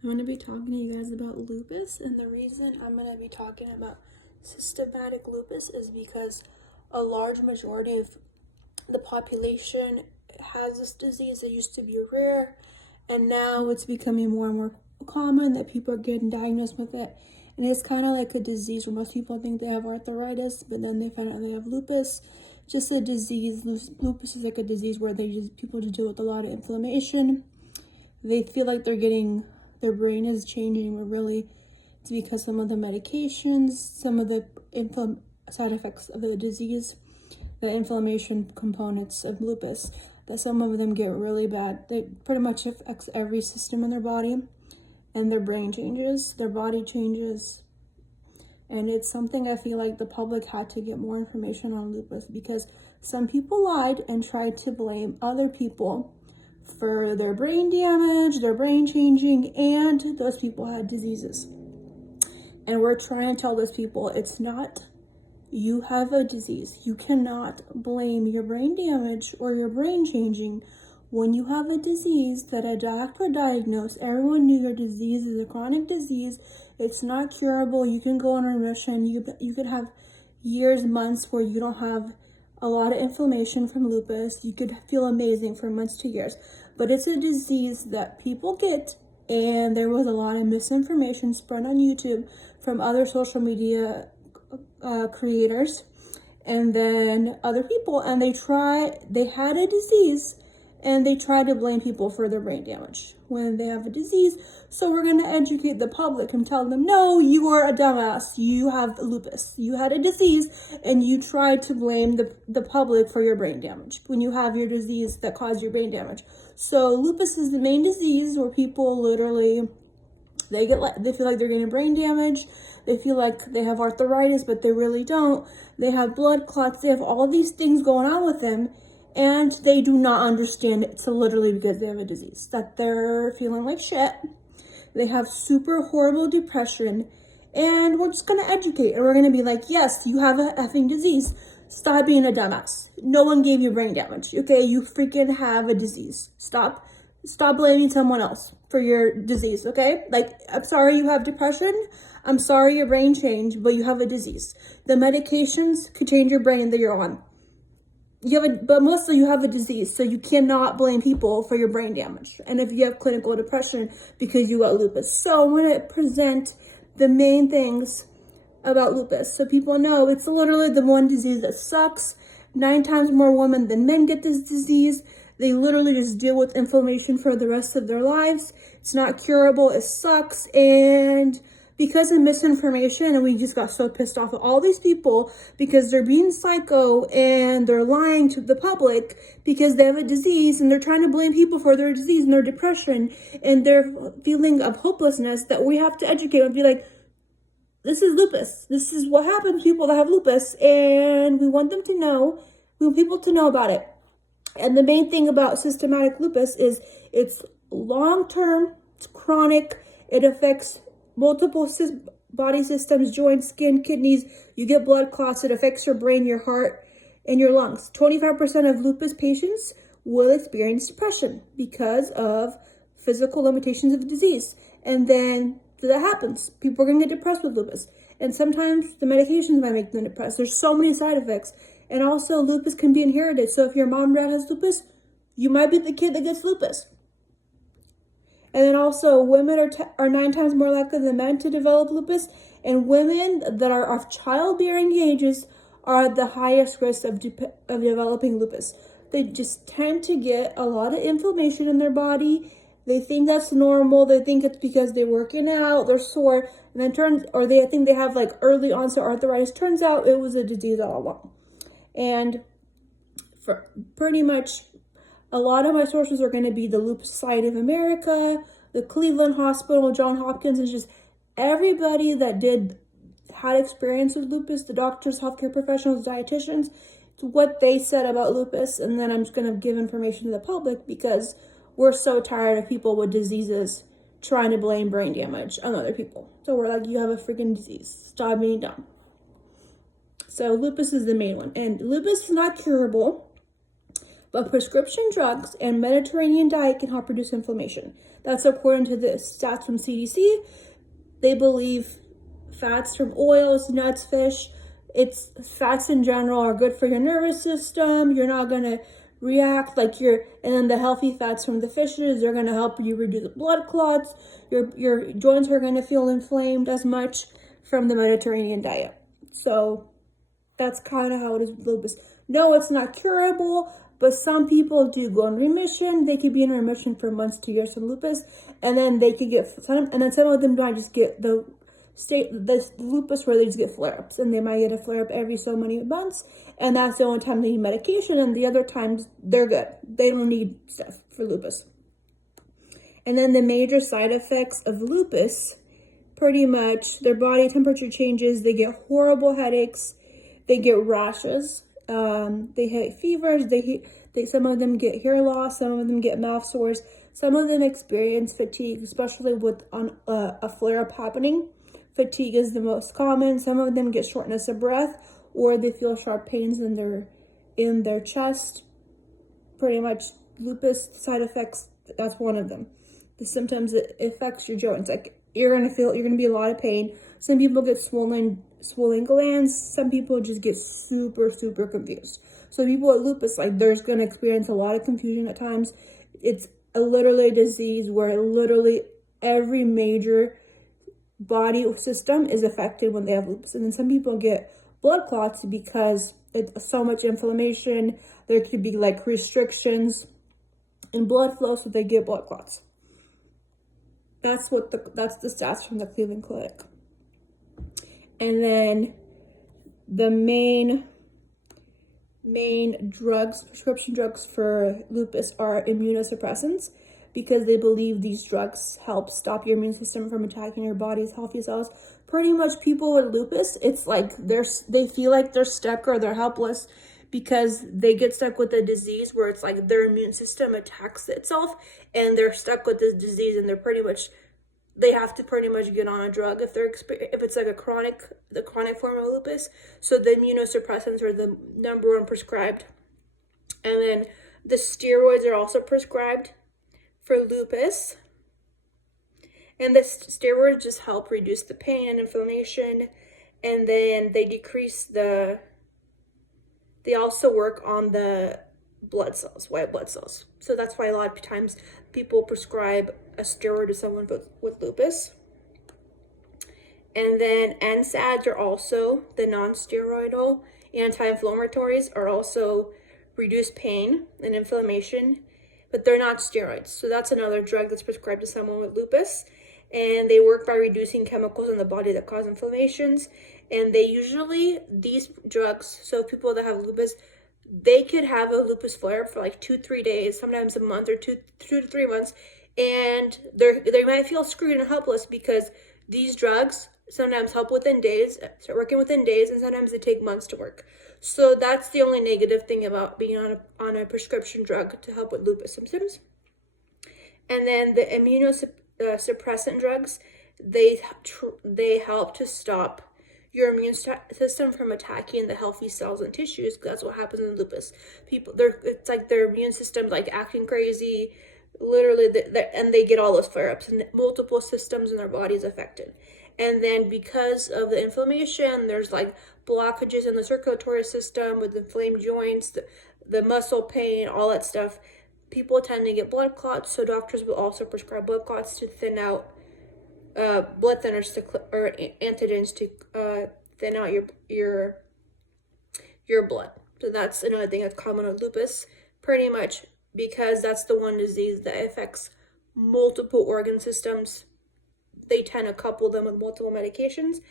I'm going to be talking to you guys about lupus, and the reason I'm going to be talking about systematic lupus is because a large majority of the population has this disease. It used to be rare, and now it's becoming more and more common that people are getting diagnosed with it. And it's kind of like a disease where most people think they have arthritis, but then they find out they have lupus. Just a disease. Lupus is like a disease where people just deal with a lot of inflammation. They feel like their brain is changing, but really it's because some of the medications, some of the side effects of the disease, the inflammation components of lupus, that some of them get really bad. They pretty much affects every system in their body, and their brain changes, their body changes. And it's something I feel like the public had to get more information on lupus, because some people lied and tried to blame other people for their brain damage, their brain changing, and those people had diseases. And we're trying to tell those people it's not you have a disease. You cannot blame your brain damage or your brain changing when you have a disease that a doctor diagnosed. Everyone knew your disease is a chronic disease. It's not curable. You can go on remission. You could have years, months where you don't have a lot of inflammation from lupus. You could feel amazing for months to years. But it's a disease that people get, and there was a lot of misinformation spread on YouTube from other social media creators and then other people, and they had a disease and they try to blame people for their brain damage when they have a disease. So we're going to educate the public and tell them, no, you are a dumbass. You have lupus. You had a disease and you tried to blame the public for your brain damage when you have your disease that caused your brain damage. So lupus is the main disease where people literally, they feel like they're getting brain damage. They feel like they have arthritis, but they really don't. They have blood clots. They have all these things going on with them, and they do not understand it's literally because they have a disease, that they're feeling like shit. They have super horrible depression, and we're just going to educate, and we're going to be like, yes, you have a effing disease. Stop being a dumbass. No one gave you brain damage, okay? You freaking have a disease. Stop blaming someone else for your disease, okay? Like, I'm sorry you have depression. I'm sorry your brain changed, but you have a disease. The medications could change your brain that you're on. But mostly you have a disease, so you cannot blame people for your brain damage. And if you have clinical depression because you got lupus. So I'm going to present the main things about lupus so people know it's literally the one disease that sucks. 9 times more women than men get this disease. They literally just deal with inflammation for the rest of their lives. It's not curable. It sucks. And because of misinformation, and we just got so pissed off at all these people because they're being psycho and they're lying to the public because they have a disease and they're trying to blame people for their disease and their depression and their feeling of hopelessness, that we have to educate and be like, this is lupus. This is what happens to people that have lupus, and we want them to know. We want people to know about it. And the main thing about systematic lupus is it's long-term, it's chronic, it affects multiple body systems, joints, skin, kidneys. You get blood clots, it affects your brain, your heart, and your lungs. 25% of lupus patients will experience depression because of physical limitations of the disease. And then that happens. People are going to get depressed with lupus. And sometimes the medications might make them depressed. There's so many side effects. And also, lupus can be inherited. So if your mom and dad has lupus, you might be the kid that gets lupus. And then also, women are 9 times more likely than men to develop lupus. And women that are of childbearing ages are the highest risk of developing lupus. They just tend to get a lot of inflammation in their body. They think that's normal. They think it's because they're working out, they're sore, and then they think they have like early onset arthritis. Turns out it was a disease all along. And for pretty much a lot of my sources are going to be the Lupus Society of America, the Cleveland Hospital, Johns Hopkins, and just everybody that had experience with lupus, the doctors, healthcare professionals, dietitians, what they said about lupus. And then I'm just going to give information to the public because we're so tired of people with diseases trying to blame brain damage on other people. So we're like, you have a freaking disease. Stop being dumb. So lupus is the main one. And lupus is not curable. But prescription drugs and Mediterranean diet can help reduce inflammation. That's according to the stats from CDC. They believe fats from oils, nuts, fish, fats in general are good for your nervous system. You're not gonna react like and then the healthy fats from the fishes, they're gonna help you reduce blood clots. Your joints are gonna feel inflamed as much from the Mediterranean diet. So that's kind of how it is with lupus. No, it's not curable, but some people do go in remission. They could be in remission for months to years from lupus, and then they could get some, and then some of them might just get the lupus where they just get flare-ups, and they might get a flare-up every so many months, and that's the only time they need medication, and the other times they're good. They don't need stuff for lupus. And then the major side effects of lupus, pretty much their body temperature changes, they get horrible headaches, they get rashes, they get fevers, some of them get hair loss, some of them get mouth sores, some of them experience fatigue, especially with a flare-up happening. Fatigue is the most common. Some of them get shortness of breath, or they feel sharp pains in their chest. Pretty much lupus side effects, that's one of them. Sometimes it affects your joints. Like you're gonna be a lot of pain. Some people get swollen glands. Some people just get super, super confused. So people with lupus, like there's gonna experience a lot of confusion at times. It's literally a disease where literally every major body system is affected when they have lupus. And then some people get blood clots because it's so much inflammation. There could be like restrictions in blood flow, so they get blood clots. That's the stats from the Cleveland Clinic. And then the main prescription drugs for lupus are immunosuppressants, because they believe these drugs help stop your immune system from attacking your body's healthy cells. Pretty much people with lupus, it's like they feel like they're stuck or they're helpless because they get stuck with a disease where it's like their immune system attacks itself and they're stuck with this disease, and they have to pretty much get on a drug if it's like the chronic form of lupus. So the immunosuppressants are the number one prescribed. And then the steroids are also prescribed for lupus. And the steroids just help reduce the pain and inflammation. And then they also work on the blood cells, white blood cells. So that's why a lot of times people prescribe a steroid to someone with lupus. And then NSAIDs are also the non-steroidal anti-inflammatories, are also reduce pain and inflammation, but they're not steroids. So that's another drug that's prescribed to someone with lupus. And they work by reducing chemicals in the body that cause inflammations. And these drugs, so people that have lupus, they could have a lupus flare for like 2-3 days, sometimes a month, or 2 to 3 months. And they might feel screwed and helpless because these drugs sometimes help within days, start working within days, and sometimes they take months to work. So that's the only negative thing about being on a prescription drug to help with lupus symptoms. And then the immunosuppressant drugs, they help to stop your immune system from attacking the healthy cells and tissues. That's what happens in lupus. It's like their immune system like acting crazy, literally, and they get all those flare-ups, and multiple systems in their body is affected. And then because of the inflammation, there's like blockages in the circulatory system with inflamed joints, the muscle pain, all that stuff. People tend to get blood clots, so doctors will also prescribe blood clots to thin out blood thinners or antigens to thin out your blood. So that's another thing that's common with lupus, pretty much because that's the one disease that affects multiple organ systems. They tend to couple them with multiple medications.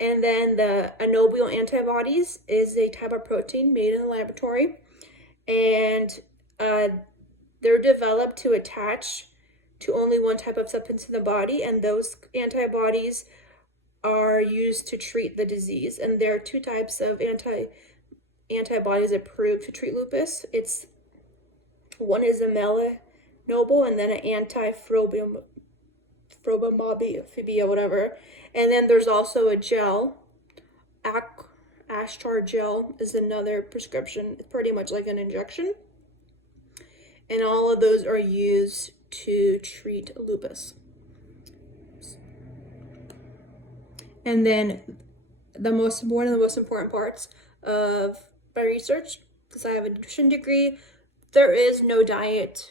And then the anobal antibodies is a type of protein made in the laboratory, and they're developed to attach to only one type of substance in the body, and those antibodies are used to treat the disease. And there are two types of antibodies approved to treat lupus. One is a melanobal, and then an anti-phlebotomobia, whatever. And then there's also a gel. Ashtar gel is another prescription. It's pretty much like an injection. and all of those are used to treat lupus. And then one of the most important parts of my research, because I have a nutrition degree, there is no diet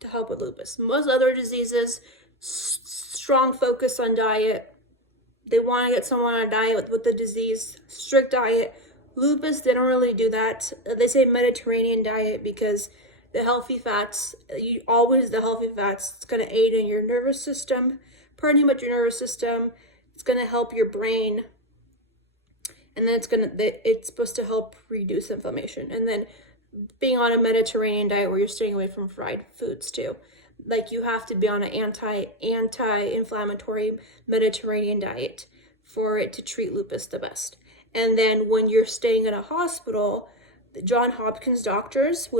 to help with lupus. Most other diseases, strong focus on diet. They want to get someone on a diet with the disease, strict diet. Lupus, they don't really do that. They say Mediterranean diet because the healthy fats, the healthy fats, it's going to aid in your nervous system, pretty much your nervous system. It's going to help your brain. And then it's supposed to help reduce inflammation. And then being on a Mediterranean diet where you're staying away from fried foods too. Like you have to be on an anti-inflammatory Mediterranean diet for it to treat lupus the best. And then when you're staying in a hospital, the John Hopkins doctors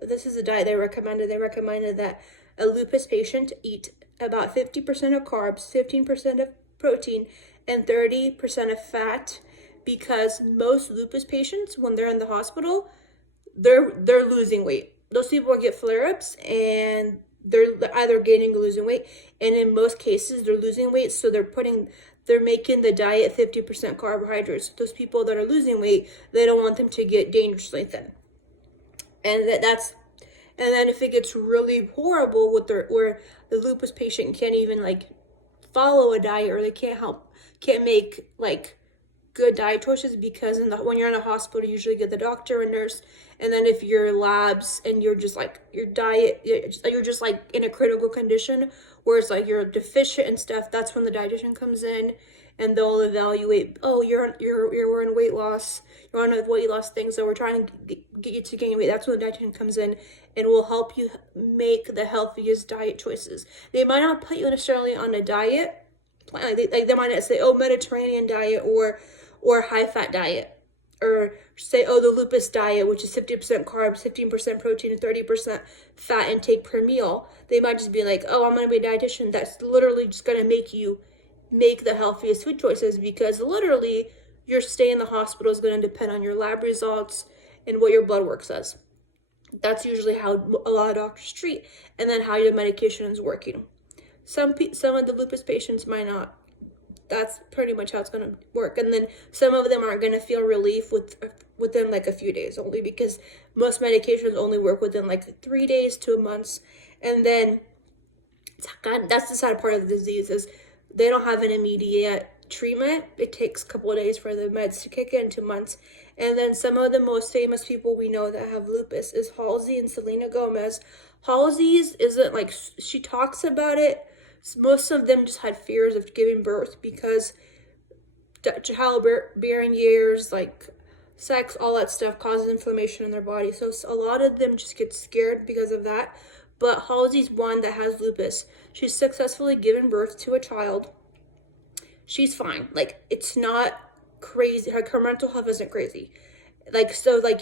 this is a diet they recommended. They recommended that a lupus patient eat about 50% of carbs, 15% of protein, and 30% of fat, because most lupus patients, when they're in the hospital, they're losing weight. Those people get flare-ups and they're either gaining or losing weight, and in most cases they're losing weight, so they're making the diet 50% carbohydrates. Those people that are losing weight, they don't want them to get dangerously thin. And then if it gets really horrible where the lupus patient can't even like follow a diet, or they can't make like good diet choices, because when you're in a hospital, you usually get the doctor and nurse, and then if your labs and you're just like your diet, you're just like in a critical condition where it's like you're deficient and stuff, that's when the dietitian comes in and they'll evaluate. Oh, you're in weight loss. You're on a weight loss thing, so we're trying to get you to gain weight. That's when the dietitian comes in and will help you make the healthiest diet choices. They might not put you necessarily on a diet plan. They might not say, oh, Mediterranean diet or high fat diet, or say, oh, the lupus diet, which is 50% carbs, 15% protein, and 30% fat intake per meal. They might just be like, oh, I'm going to be a dietitian that's literally just going to make you make the healthiest food choices, because literally your stay in the hospital is going to depend on your lab results and what your blood work says. That's usually how a lot of doctors treat, and then how your medication is working. Some of the lupus patients might not. That's pretty much how it's going to work. And then some of them aren't going to feel relief within like a few days, only because most medications only work within like 3 days to a month. And then that's the sad part of the disease, is they don't have an immediate treatment. It takes a couple of days for the meds to kick in, 2 months. And then some of the most famous people we know that have lupus is Halsey and Selena Gomez. Halsey's isn't like, she talks about it. Most of them just had fears of giving birth because childbearing years, like sex, all that stuff causes inflammation in their body. So a lot of them just get scared because of that. But Halsey's one that has lupus. She's successfully given birth to a child. She's fine. Like, it's not crazy. Her mental health isn't crazy. Like, so, like,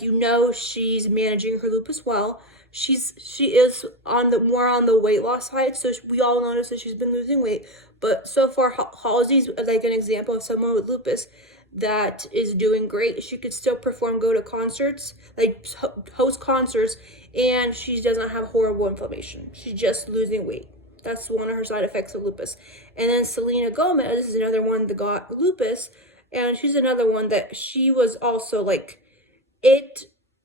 she's managing her lupus well. She is on the weight loss side, so we all notice that she's been losing weight. But so far, Halsey's like an example of someone with lupus that is doing great. She could still go to concerts, like host concerts, and she doesn't have horrible inflammation. She's just losing weight. That's one of her side effects of lupus. And then Selena Gomez, this is another one that got lupus, and she's another one that she was also like,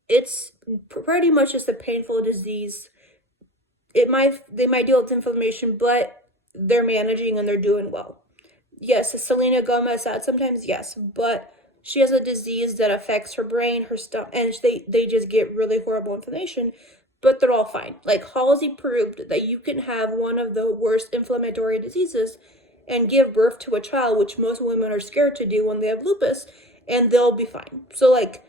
it's pretty much just a painful disease. They might deal with inflammation, but they're managing and they're doing well. Yes, Selena Gomez had sometimes, yes, but she has a disease that affects her brain, her stomach, and they just get really horrible inflammation, but they're all fine. Like, Halsey proved that you can have one of the worst inflammatory diseases and give birth to a child, which most women are scared to do when they have lupus, and they'll be fine. So, like,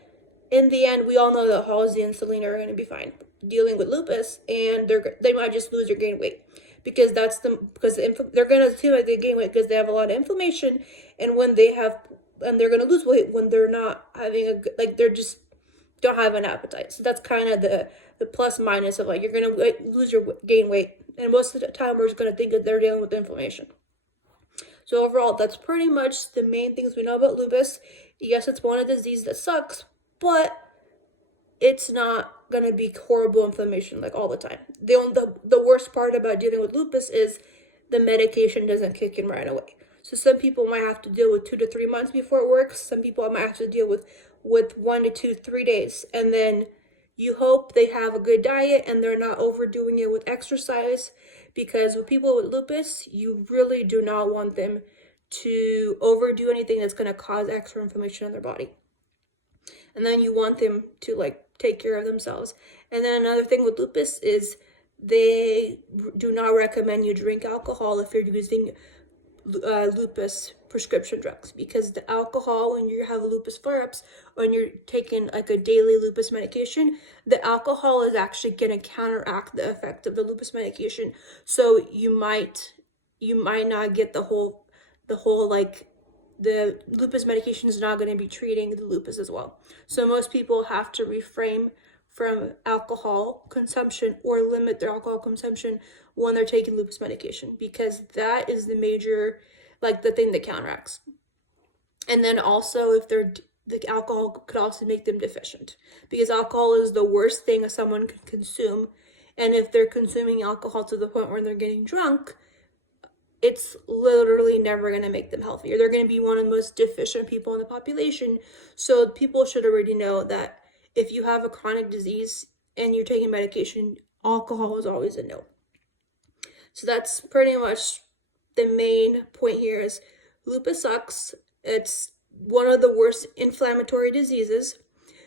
in the end, we all know that Halsey and Selena are going to be fine dealing with lupus, and they might just lose or gain weight, because they're going to seem like they gain weight because they have a lot of inflammation, and they're going to lose weight when they're not having they're just don't have an appetite. So that's kind of the plus minus of, like, you're going to gain weight, and most of the time we're just going to think that they're dealing with inflammation. So overall, that's pretty much the main things we know about lupus. Yes, it's one of the diseases that sucks, but it's not going to be horrible inflammation like all the time. The worst part about dealing with lupus is the medication doesn't kick in right away. So some people might have to deal with 2 to 3 months before it works. Some people might have to deal with 1 to 2, 3 days. And then you hope they have a good diet and they're not overdoing it with exercise, because with people with lupus, you really do not want them to overdo anything that's going to cause extra inflammation in their body. And then you want them to like take care of themselves. And then another thing with lupus is they do not recommend you drink alcohol if you're using lupus prescription drugs, because the alcohol, when you have lupus flare-ups, when you're taking like a daily lupus medication, the alcohol is actually going to counteract the effect of the lupus medication. So you might not get the whole like, the lupus medication is not going to be treating the lupus as well. So most people have to refrain from alcohol consumption or limit their alcohol consumption when they're taking lupus medication, because that is the major, like, the thing that counteracts. And then also, if the alcohol could also make them deficient, because alcohol is the worst thing someone can consume. And if they're consuming alcohol to the point where they're getting drunk, it's literally never going to make them healthy, or they're going to be one of the most deficient people in the population. So people should already know that if you have a chronic disease and you're taking medication, alcohol is always a no. So that's pretty much the main point here is lupus sucks. It's one of the worst inflammatory diseases.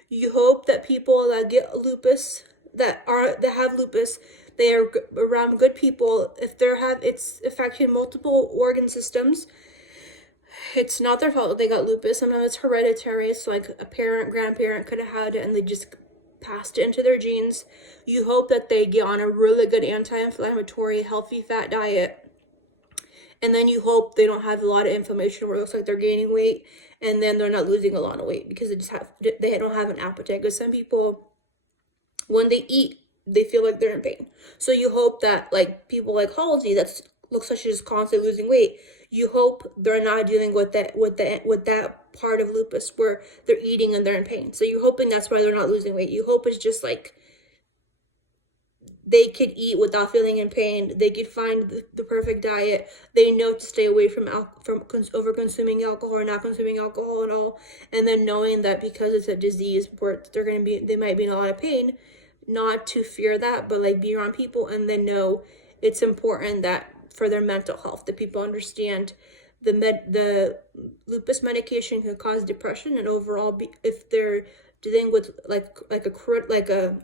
You hope that people that get lupus, that have lupus, they are around good people. If it's affecting multiple organ systems, it's not their fault that they got lupus. Sometimes it's hereditary. It's like a parent, grandparent could have had it and they just passed it into their genes. You hope that they get on a really good anti-inflammatory, healthy fat diet. And then you hope they don't have a lot of inflammation where it looks like they're gaining weight, and then they're not losing a lot of weight because they don't have an appetite. Because some people, when they eat, they feel like they're in pain. So you hope that, like, people like Halsey, that looks like she's constantly losing weight, you hope they're not dealing with that part of lupus where they're eating and they're in pain. So you're hoping that's why they're not losing weight. You hope it's just like they could eat without feeling in pain. They could find the perfect diet. They know to stay away from over consuming alcohol or not consuming alcohol at all. And then knowing that because it's a disease where they might be in a lot of pain, not to fear that, but like be around people and then know it's important that for their mental health, that people understand the lupus medication can cause depression, and overall, if they're dealing with like a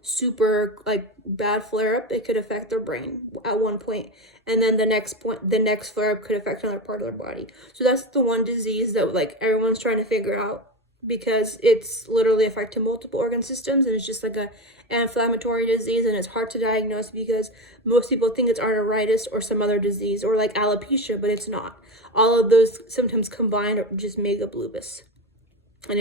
super like bad flare-up, it could affect their brain at one point, and then the next flare-up could affect another part of their body. So that's the one disease that like everyone's trying to figure out, because it's literally affecting multiple organ systems, and it's just like an inflammatory disease, and it's hard to diagnose because most people think it's arthritis or some other disease or like alopecia, but it's not. All of those symptoms combined just make up lupus. And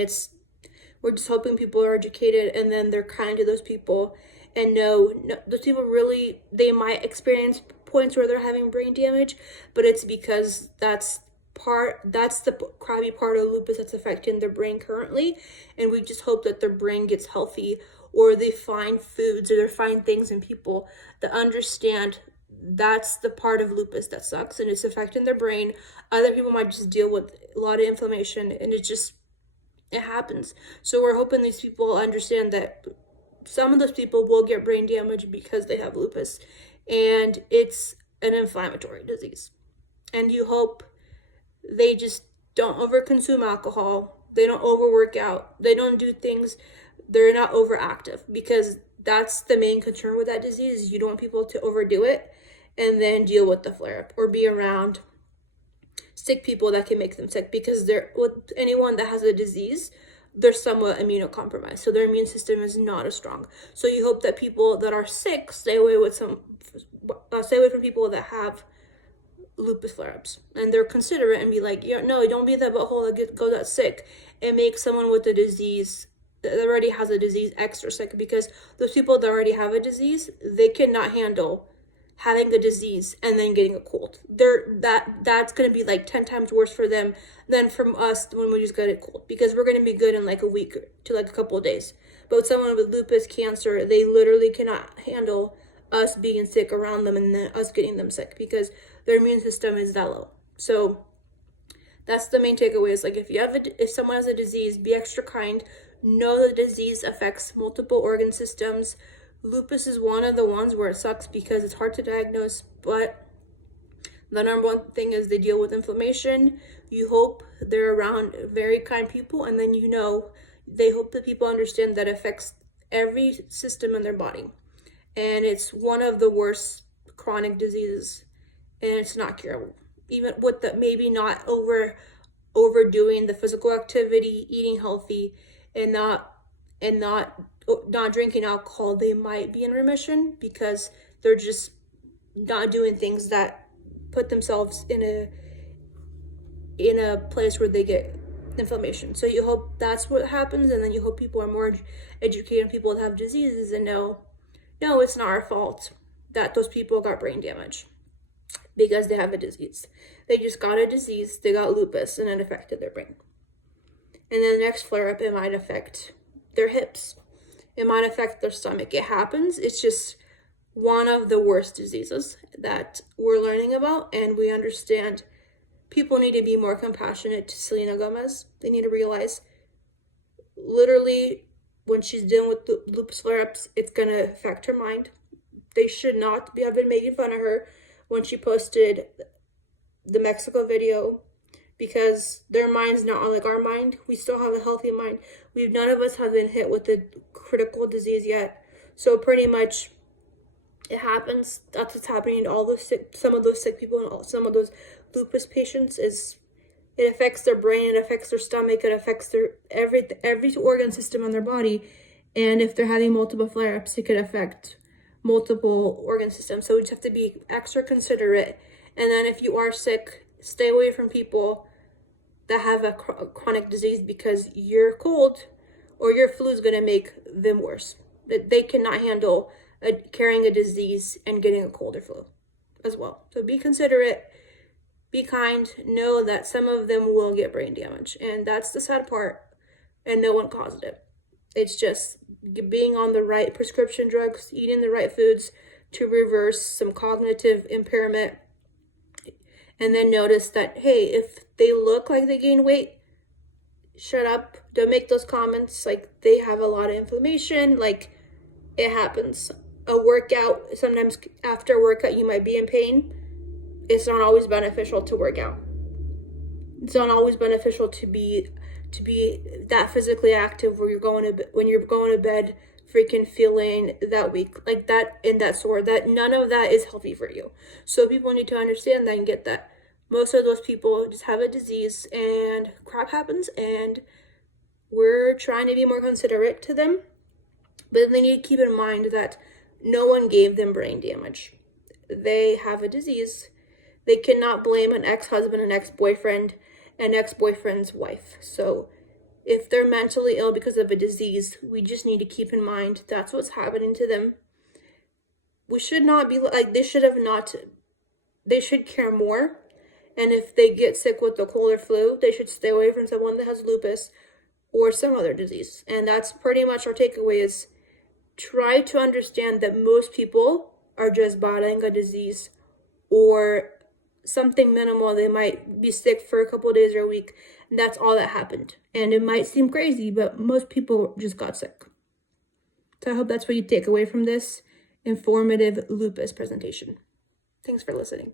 we're just hoping people are educated and then they're kind to those people and know those people really, they might experience points where they're having brain damage, but it's because that's the crappy part of lupus that's affecting their brain currently. And we just hope that their brain gets healthy, or they find foods or they find things in people that understand that's the part of lupus that sucks and it's affecting their brain. Other people might just deal with a lot of inflammation, and it happens. So we're hoping these people understand that some of those people will get brain damage because they have lupus, and it's an inflammatory disease. And you hope they just don't overconsume alcohol, they don't overwork out, they don't do things, they're not overactive, because that's the main concern with that disease. You don't want people to overdo it and then deal with the flare-up or be around sick people that can make them sick, because with anyone that has a disease, they're somewhat immunocompromised, so their immune system is not as strong. So you hope that people that are sick stay away from people that have lupus flare-ups, and they're considerate and be like, yeah, no, don't be that butthole that go that sick and make someone with a disease that already has a disease extra sick, because those people that already have a disease, they cannot handle having a disease and then getting a cold. That's going to be like 10 times worse for them than from us when we just get a cold, because we're going to be good in like a week to like a couple of days. But someone with lupus, cancer, they literally cannot handle us being sick around them and then us getting them sick, because their immune system is that low. So that's the main takeaway, is like if someone has a disease, be extra kind. Know the disease affects multiple organ systems. Lupus is one of the ones where it sucks because it's hard to diagnose, but the number one thing is they deal with inflammation. You hope they're around very kind people, and then they hope that people understand that it affects every system in their body. And it's one of the worst chronic diseases, and it's not curable. Even with the maybe not overdoing the physical activity, eating healthy, and not drinking alcohol, they might be in remission because they're just not doing things that put themselves in a place where they get inflammation. So you hope that's what happens, and then you hope people are more educated on people that have diseases and know, no, it's not our fault that those people got brain damage because they have a disease. They just got a disease, they got lupus, and it affected their brain. And then the next flare-up, it might affect their hips. It might affect their stomach. It happens. It's just one of the worst diseases that we're learning about, and we understand people need to be more compassionate to Selena Gomez. They need to realize, literally, when she's dealing with lupus flare-ups, it's going to affect her mind. They should not have been making fun of her when she posted the Mexico video, because their mind's not like our mind. We still have a healthy mind. None of us have been hit with the critical disease yet. So pretty much it happens. That's what's happening to all those some of those sick people and some of those lupus patients, is it affects their brain, it affects their stomach, it affects their every organ system in their body. And if they're having multiple flare-ups, it could affect multiple organ systems. So we just have to be extra considerate. And then if you are sick, stay away from people that have a chronic disease, because your cold or your flu is going to make them worse. They cannot handle carrying a disease and getting a cold or flu as well. So be considerate, be kind, know that some of them will get brain damage. And that's the sad part, and no one caused it. It's just being on the right prescription drugs, eating the right foods to reverse some cognitive impairment. And then notice that, hey, if they look like they gain weight, shut up. Don't make those comments. Like, they have a lot of inflammation. Like, it happens. A workout, sometimes after a workout, you might be in pain. It's not always beneficial to work out. It's not always beneficial to be that physically active when you're going to bed freaking feeling that weak, like that, and that sore. That none of that is healthy for you. So people need to understand that and get that. Most of those people just have a disease and crap happens, and we're trying to be more considerate to them. But they need to keep in mind that no one gave them brain damage. They have a disease. They cannot blame an ex-husband, an ex-boyfriend, an ex-boyfriend's wife. So if they're mentally ill because of a disease, we just need to keep in mind that's what's happening to them. We should not be like, they should care more. And if they get sick with the cold or flu, they should stay away from someone that has lupus or some other disease. And that's pretty much our takeaway, is try to understand that most people are just battling a disease or something minimal. They might be sick for a couple of days or a week, and that's all that happened. And it might seem crazy, but most people just got sick. So I hope that's what you take away from this informative lupus presentation. Thanks for listening.